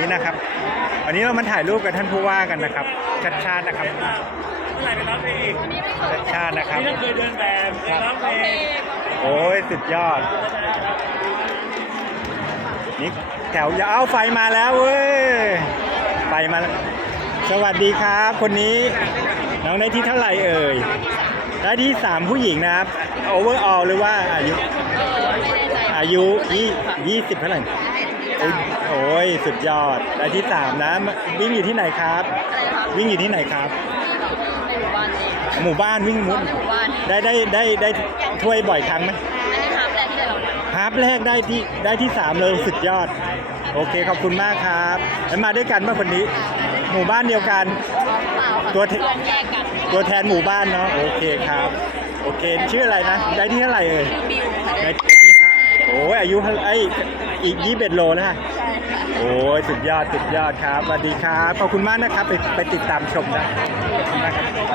นี้นะครับ วันนี้เรามาถ่ายรูปกับท่านผู้ว่ากันนะครับ ชัดชาตินะครับเมื่อไหร่ไปร้องเพลงชัดชาตินะครับนี่ก็เคยเดินแบบเคยร้องเพลงโอ้ยสุดยอดนี่แถวยาวไฟมาแล้วเว้ยไฟมาแล้วสวัสดีครับ คนนี้น้องได้ที่เท่าไหร่เอ่ยได้ที่3ผู้หญิงนะครับโอเวอร์ออลหรือว่าอายุอายุยี่ยี่สิบเท่าไหร่ โอ้ยโอ้ยสุดยอดได้ที่3นะวิ่งอยู่ที่ไหนครับวิ่งอยู่ที่ไหนครับ ในหมู่บ้านเองหมู่บ้านวิ่งมุดในหมู่บ้านได้ได้ได้ได้ถ้วยบ่อยครั้งไหมอันนี้ฮาร์ปแรกที่เราเนี่ยฮาร์ปแรกได้ที่ได้ที่สามเลยสุดยอด โอเคขอบคุณมากครับแล้วมาด้วยกันเมื่อคนนี้ หมู่บ้านเดียวกัน เปล่าค่ะตัวเท เพื่อนแยกกันตัวแทนหมู่บ้านเนาะโอเคครับ โอเคชื่ออะไรนะ ได้ที่เท่าไหร่เอ่ย บิวค่ะได้ที่ห้า โอ้ยอายุไออีกยี่สิบเอ็ดโลนะฮะใช่ค่ะ โอ้ยสุดยอดสุดยอดครับสวัสดีครับขอบคุณมากนะครับไปไปติดตามชมนะขอบคุณมากครับ